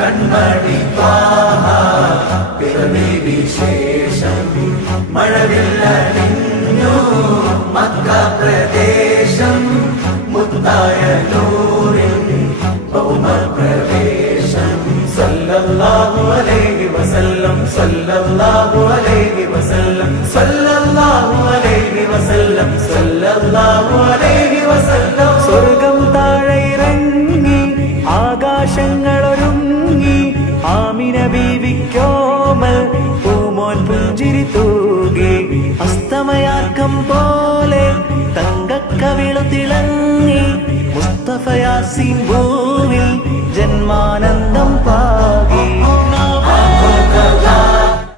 കൺമണി ത്വാഹ പിറവി വിശേഷം മഴവില്ലണിഞ്ഞു മക്ക പ്രദേശം മുത്തായ നൂറിൻ ഭൗമപ്രവേശം സല്ലല്ലാഹു അലൈഹി വസല്ലം സല്ലല്ലാഹു അലൈഹി വസല്ലം സല്ലല്ലാഹു അലൈഹി വസല്ലം സല്ലല്ലാഹു അലൈഹി വസല്ലം. സ്വർഗം താഴെ ഇറങ്ങി ആകാശങ്ങളൊരുങ്ങി ആമിന ബീവിക്കോമൽ പൂമോൻ പുഞ്ചിരി തൂകി അസ്തമയാർക്കം പോലെ തങ്കക്കവിളു തിളങ്ങി മുസ്തഫ യാസീൻ ഭൂവിൽ ജന്മാനന്ദം